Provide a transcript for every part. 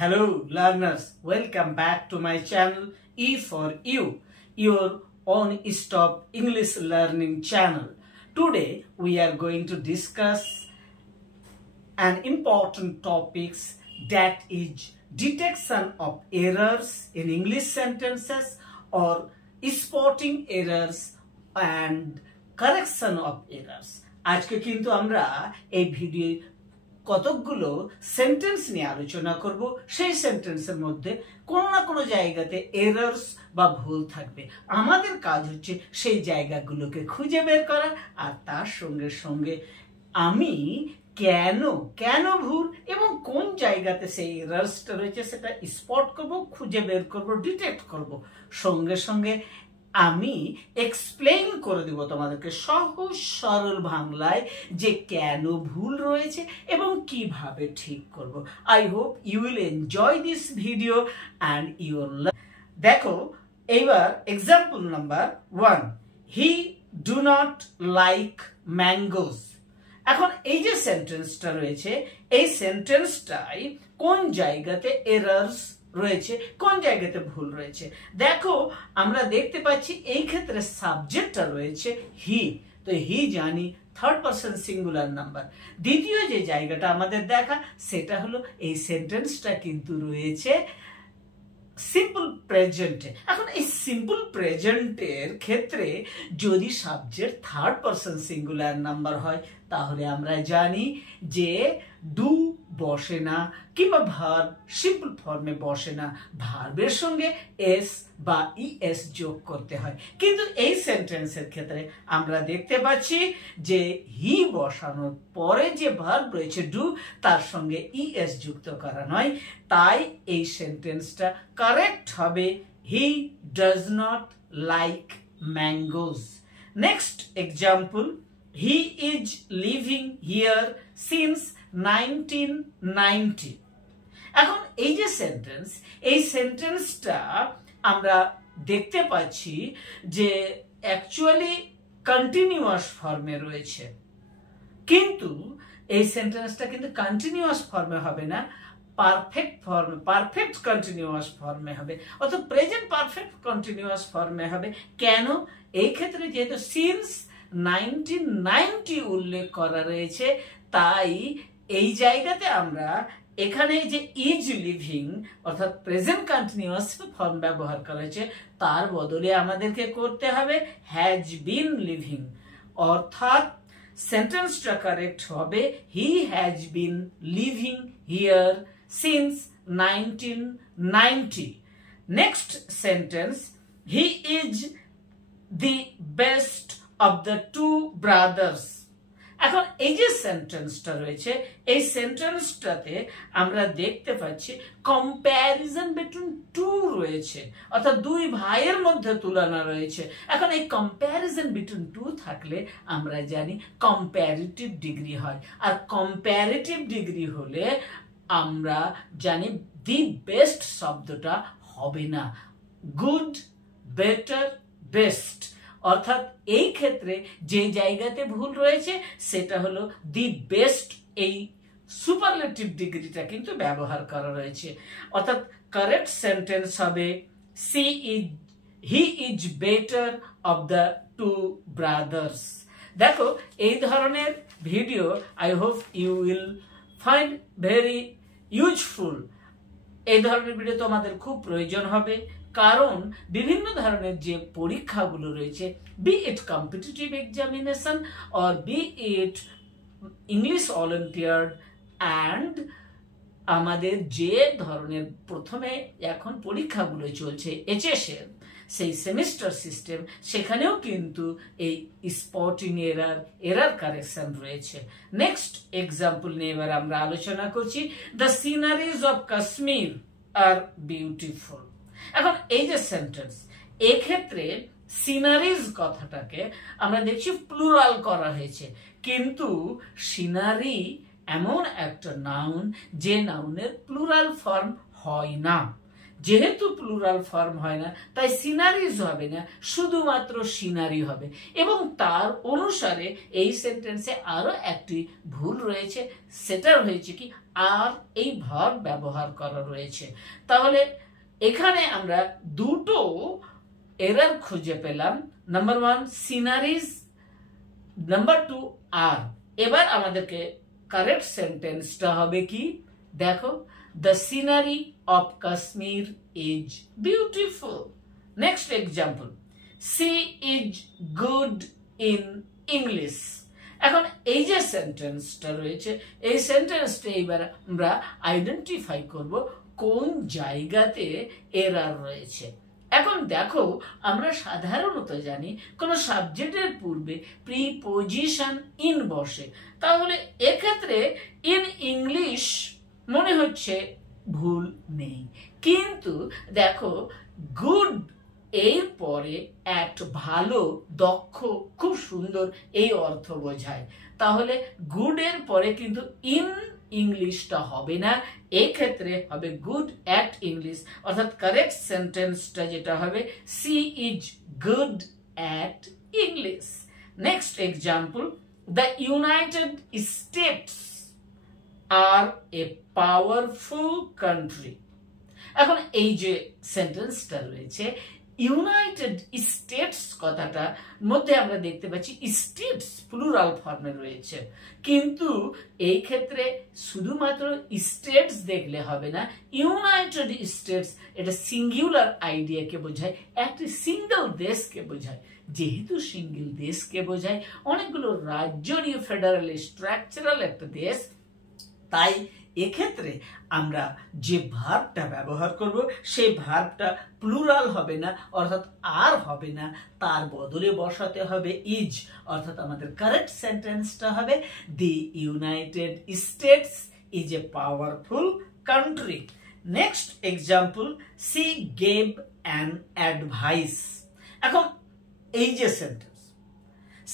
Hello learners, welcome back to my channel E for You, your own stop English learning channel. Today we are going to discuss an important topics, that is detection of errors in English sentences or spotting errors and correction of errors. আজকে কিন্তু আমরা এই video কতগুলো sentence নিয়ে আলোচনা করব। সেই সেন্টেন্সের মধ্যে কোনো না কোনো জায়গাতে এরার্স বা ভুল থাকবে। আমাদের কাজ হচ্ছে সেই জায়গাগুলোকে খুঁজে বের করা, আর তার সঙ্গে সঙ্গে আমি কেন ভুল এবং কোন জায়গাতে সেই এরার্সটা রয়েছে সেটা স্পট করব, খুঁজে বের করব, ডিটেক্ট করব। সঙ্গে সঙ্গে আমি এক্সপ্লেইন করে দেব তোমাদেরকে সহজ সরল বাংলায় যে কেন ভুল রয়েছে এবং কিভাবে ঠিক করব। I hope you will enjoy this video and your দেখো এইবার example number 1, he do not like mangoes. এখন এই যে সেন্টেন্সটা রয়েছে এই সেন্টেন্সটাই কোন জায়গাতে এরার্স রয়েছে, কোন জায়গাতে ভুল রয়েছে। দেখো আমরা দেখতে পাচ্ছি এই ক্ষেত্রে সাবজেক্টটা রয়েছে হি, তো হি জানি থার্ড পারসন সিঙ্গুলার নাম্বার। দ্বিতীয় যে জায়গাটা আমাদের দেখা সেটা হলো এই সেন্টেন্সটা কিন্তু রয়েছে সিম্পল প্রেজেন্টে। এখন এই সিম্পল প্রেজেন্টের ক্ষেত্রে যদি subject third person singular number হয় তাহলে আমরা জানি যে ডু বসে না কিংবা ভার্ব সিম্পল ফর্মে বসে না, ভার্বের সঙ্গে এস বা ইএস যোগ করতে হয়। কিন্তু এই সেন্টেন্সের ক্ষেত্রে আমরা দেখতে পাচ্ছি যে হি বসানোর পরে যে ভার্ব রয়েছে ডু তার সঙ্গে ইএস যুক্ত করা নয়, তাই এই সেন্টেন্সটা কারেক্ট হবে he does not like mangoes. Next example, he is living here since 1990। এখন এই যে সেন্টেন্স এই সেন্টেন্সটা আমরা দেখতে পাচ্ছি যে অ্যাকচুয়ালি কন্টিনিউয়াস ফর্মে রয়েছে, কিন্তু এই সেন্টেন্সটা কিন্তু কন্টিনিউয়াস ফর্মে হবে না, পারফেক্ট ফর্মে, পারফেক্ট কন্টিনিউয়াস ফর্মে হবে, অর্থাৎ প্রেজেন্ট পারফেক্ট কন্টিনিউয়াস ফর্মে হবে। কেন? এই ক্ষেত্রে যেহেতু সিন্স 1990 উল্লেখ করা রয়েছে, তাই এই জায়গাতে আমরা এখানে যে ইজ লিভিং অর্থাৎ প্রেজেন্ট কন্টিনিউয়াস ফর্ম ব্যবহার করা হয়েছে তার বদলে আমাদেরকে করতে হবে হ্যাজ বিন লিভিং, অর্থাৎ সেন্টেন্সটা কারেক্ট হবে he has been living here since 1990। Next sentence, he is the best of the two brothers। এখন এই যে সেন্টেন্সটা রয়েছে এই সেন্টেন্সটাতে আমরা দেখতে পাচ্ছি কম্প্যারিজন বিটুইন টু রয়েছে, অর্থাৎ দুই ভাইয়ের মধ্যে তুলনা রয়েছে। এখন এই কম্প্যারিজন বিটুইন টু থাকলে আমরা জানি কম্প্যারিটিভ ডিগ্রি হয়, আর কম্প্যারিটিভ ডিগ্রি হলে আমরা জানি দি বেস্ট শব্দটা হবে না, গুড, বেটার, বেস্ট। অর্থাৎ এই ক্ষেত্রে যে জায়গাতে ভুল রয়েছে সেটা হলো দি বেস্ট, এই সুপারলেটিভ ডিগ্রিটা কিন্তু ব্যবহার করা রয়েছে। অর্থাৎ কারেক্ট সেন্টেন্স হবে he is better of the two brothers. দেখো এই ধরনের video I hope you will find very useful. এই ধরনের ভিডিও তো আমাদের খুব প্রয়োজন হবে, কারণ বিভিন্ন ধরনের যে পরীক্ষাগুলো রয়েছে, be it competitive examination or be it English olympiad, and আমাদের যে ধরনের প্রথমে এখন পরীক্ষাগুলো চলছে এইচএস এর সেই সেমিস্টার সিস্টেম, সেখানেও কিন্তু এই স্পটিং এরার কারেকশন রয়েছে। নেক্সট এক্সাম্পল নিয়ে এবার আমরা আলোচনা করছি, the sceneries of Kashmir are beautiful. এখন এই যে সেন্টেন্স এক্ষেত্রে সিনারিজ কথাটাকে আমরা দেখছি প্লুরাল করা হয়েছে, কিন্তু সিনারি এমন একটা নাউন যে নাউনের প্লুরাল ফর্ম হয় না। যেহেতু প্লুরাল ফর্ম হয় না তাই সিনারিজ হবে না, শুধুমাত্র সিনারি হবে। এবং তার অনুসারে এই সেন্টেন্সে আরো একটি ভুল রয়েছে, সেটা হয়েছে কি আর এই ভার্ব ব্যবহার করা রয়েছে। তাহলে এখানে আমরা দুটো এরর খুঁজে পেলাম, নাম্বার 1 সিনারিজ, নাম্বার 2 আর। এবার আমাদেরকে কারেক্ট সেন্টেন্সটা হবে কি, দেখো, the scenery of Kashmir is beautiful. Next example, she is good in English. এখন এই যে সেন্টেন্সটা রয়েছে, এই সেন্টেন্সটা এবার আমরা আইডেন্টিফাই করব কোন জায়গাতে এরর রয়েছে। এখন দেখো, আমরা সাধারণত জানি কোন সাবজেক্টের পূর্বে প্রিপোজিশন ইন বসে, তাহলে এক্ষেত্রে ইন ইংলিশ মনে হচ্ছে ভুল নেই। কিন্তু দেখো, গুড এর পরে অ্যাট ভালো, দক্ষ, খুব সুন্দর এই অর্থ বোঝায়। তাহলে গুড এর পরে কিন্তু ইন ইংলিশটা হবে না, এই ক্ষেত্রে হবে গুড অ্যাট ইংলিশ। অর্থাৎ কারেক্ট সেন্টেন্সটা যেটা হবে, she is good at English. Next example, the United States are a powerful country. এখন এই যে সেন্টেন্সটা রয়েছে, ইউনাইটেড স্টেটস কথাটা মধ্যে আমরা দেখতে পাচ্ছি স্টেটস প্লুরাল ফর্মে রয়েছে, কিন্তু এই ক্ষেত্রে শুধুমাত্র স্টেটস দেখলে হবে না, ইউনাইটেড স্টেটস এটা সিঙ্গুলার আইডিয়াকে বোঝায়, একটি সিঙ্গেল দেশকে বোঝায়। যেহেতু সিঙ্গেল দেশকে বোঝায়, অনেকগুলো রাজ্য নিয়ে ফেডারেল স্ট্রাকচারাল একটা দেশ, তাই এক্ষেত্রে আমরা যে ভার্বটা ব্যবহার করব সেই ভার্বটা প্লুরাল হবে না, অর্থাৎ আর হবে না, তার বদলে বসাতে হবে ইজ। অর্থাৎ আমাদের কারেক্ট সেন্টেন্সটা হবে, the United states is a powerful country. Next example, C gave an advice. এখন এই যে sentence,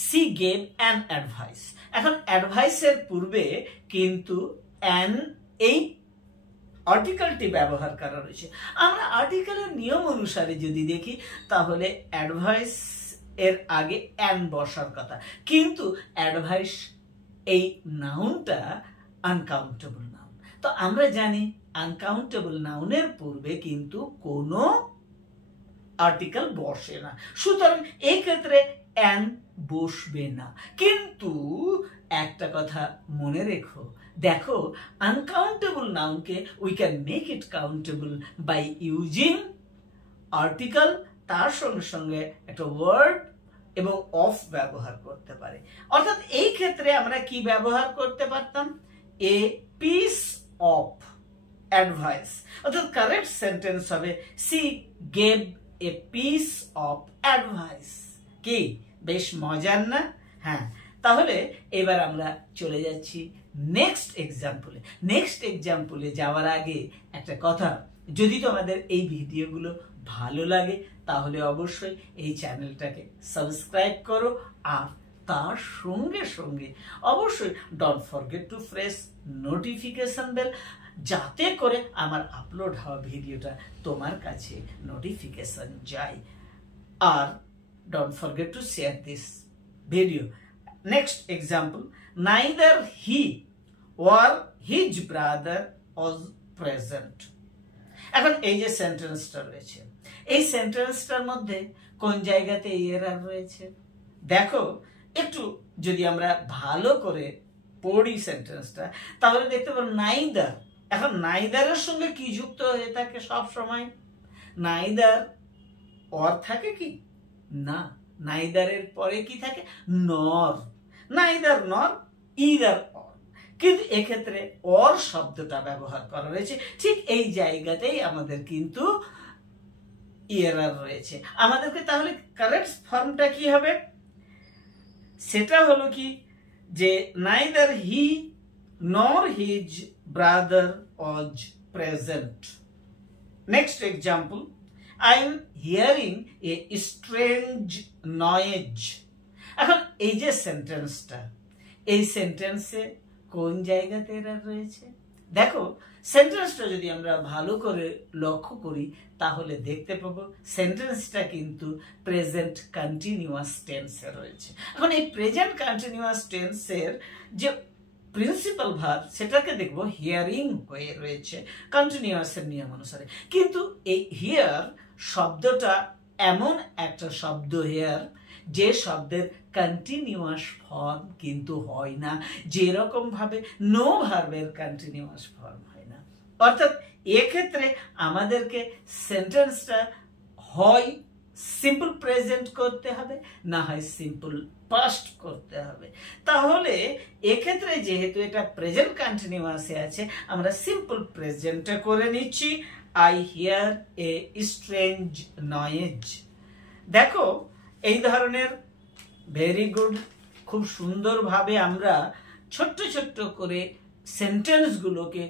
C gave an advice, এখন অ্যাডভাইসের পূর্বে কিন্তু অ্যান এই আর্টিকেলটি ব্যবহার করা রয়েছে। আমরা আর্টিকেলের নিয়ম অনুসারে যদি দেখি, তাহলে অ্যাডভাইস এর আগে অ্যান বসার কথা, কিন্তু অ্যাডভাইস এই নাউনটা আনকাউন্টেবল নাউন। তো আমরা জানি আনকাউন্টেবল নাউনের পূর্বে কিন্তু কোনো আর্টিকেল বসে না, সুতরাং এই ক্ষেত্রে অ্যান বসবে না। কিন্তু একটা কথা মনে রেখো, দেখো, আনকাউন্টেবল নাউনকে we can make it countable by using article, তার সঙ্গে সঙ্গে একটা ওয়ার্ড এবং অফ ব্যবহার করতে পারে। অর্থাৎ এই ক্ষেত্রে আমরা কি ব্যবহার করতে পারতাম, এ পিস অফ অ্যাডভাইস। অর্থাৎ কারেক্ট সেন্টেন্স হবে, C gave a piece of advice. কি বেশ মজার না? হ্যাঁ, তাহলে এবার আমরা চলে যাচ্ছি নেক্সট এক্সাম্পলে। নেক্সট এক্সাম্পলে যাওয়ার আগে একটা কথা, যদি তোমাদের এই ভিডিওগুলো ভালো লাগে তাহলে অবশ্যই এই চ্যানেলটাকে সাবস্ক্রাইব করো, আর তার সঙ্গে সঙ্গে অবশ্যই don't forget to press notification bell, যাতে করে আমার আপলোড হওয়া ভিডিওটা তোমার কাছে নোটিফিকেশন যায়। আর don't forget to share this video. Next example, neither he or his brother was present. এখন এই যে সেন্টেন্সটা রয়েছে, এই সেন্টেন্সটার মধ্যে কোন জায়গাতে এরর রয়েছে দেখো। একটু যদি আমরা ভালো করে পড়ি সেন্টেন্সটা, তাহলে দেখতে পাবো নাইদার। এখন নাইদারের সঙ্গে কি যুক্ত হয়ে থাকে সব সময়? নাইদার অর থাকে কি না, নাইদারের পরে কি থাকে? নর। নাইদার নর, ইদার অর। কিন্তু এক্ষেত্রে অর শব্দটা ব্যবহার করা রয়েছে, ঠিক এই জায়গাতেই আমাদের কিন্তু এরর রয়েছে। আমাদেরকে তাহলে কারেক্ট ফর্মটা কি হবে? সেটা হলো কি যে নাইদার হি নর his brother was present. Next example, I am hearing a strange noise. এখন এই যে সেন্টেন্সটা, এই সেন্টেন্সে কোন জায়গাতে এরর রয়েছে? দেখো সেন্টেন্সটা যদি আমরা ভালো করে লক্ষ্য করি তাহলে দেখতে পাবো সেন্টেন্সটা কিন্তু প্রেজেন্ট কন্টিনিউয়াস টেন্সে রয়েছে। এখন এই প্রেজেন্ট কন্টিনিউয়াস টেন্সের যে প্রিন্সিপাল ভার্ব সেটাকে দেখবো হিয়ারিং হয়ে রয়েছে কন্টিনিউয়াসের নিয়ম অনুসারে, কিন্তু এই হিয়ার শব্দটা এমন একটা শব্দ হিয়ার যে শব্দের কন্টিনিউয়াস ফর্ম কিন্তু হয় না, যেরকম ভাবে নো ভার্বের কন্টিনিউয়াস ফর্ম হয় না। অর্থাৎ এক্ষেত্রে আমাদেরকে সেন্টেন্সটা হয় সিম্পল প্রেজেন্ট করতে হবে, না হয় সিম্পল পাস্ট করতে হবে। তাহলে এক্ষেত্রে যেহেতু এটা প্রেজেন্ট কন্টিনিউয়াসে আছে, আমরা সিম্পল প্রেজেন্টটা করে নিচ্ছি। I here a strange noise. দেখো এই ধরনের ভেরি গুড, খুব সুন্দরভাবে আমরা ছোট্ট ছোট্ট করে সেন্টেন্সগুলোকে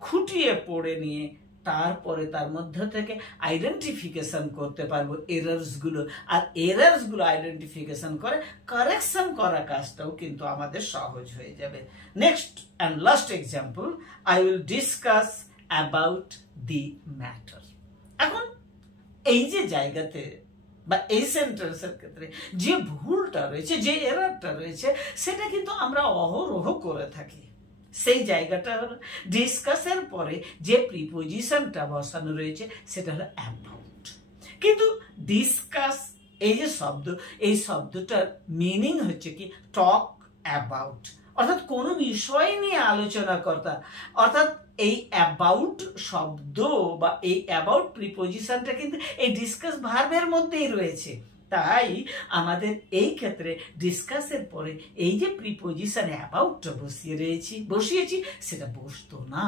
খুঁটিয়ে পড়ে নিয়ে তারপরে তার মধ্যে থেকে আইডেন্টিফিকেশন করতে পারবো এরার্সগুলো, আর এরার্সগুলো আইডেন্টিফিকেশন করে কারেকশন করা কাজটাও কিন্তু আমাদের সহজ হয়ে যাবে। Next and last example, I will discuss about the matter. এখন এই যে জায়গাতে বা এই সেন্টেন্সের ক্ষেত্রে যে ভুলটা রয়েছে, যে এরারটা রয়েছে, সেটা কিন্তু আমরা অহরহ করে থাকি। সেই জায়গাটা হলো ডিসকাসের পরে যে প্রিপোজিশনটা বসানো রয়েছে সেটা হলো অ্যাবাউট। কিন্তু ডিসকাস এই যে শব্দ, এই শব্দটার মিনিং হচ্ছে কি টক অ্যাবাউট, অর্থাৎ কোনো বিষয় নিয়ে আলোচনা করা। অর্থাৎ এই অ্যাবাউট শব্দ বা এই অ্যাবাউট প্রিপোজিশনটা কিন্তু এই ডিসকাস ভার্বের মধ্যেই রয়েছে। তাই আমাদের এই ক্ষেত্রে ডিসকাসের পরে এই যে প্রিপোজিশন অ্যাবাউটটা বসিয়েছি সেটা বসতো না।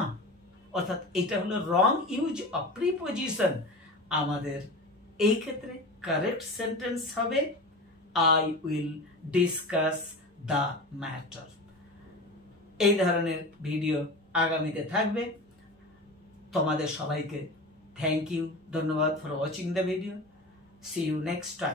অর্থাৎ এটা হলো রং ইউজ অফ প্রিপোজিশন। আমাদের এই ক্ষেত্রে কারেক্ট সেন্টেন্স হবে I will discuss the matter. এই ধরনের ভিডিও আগামীতে থাকবে। তোমাদের সবাইকে থ্যাংক ইউ, ধন্যবাদ for watching the video. See you next time.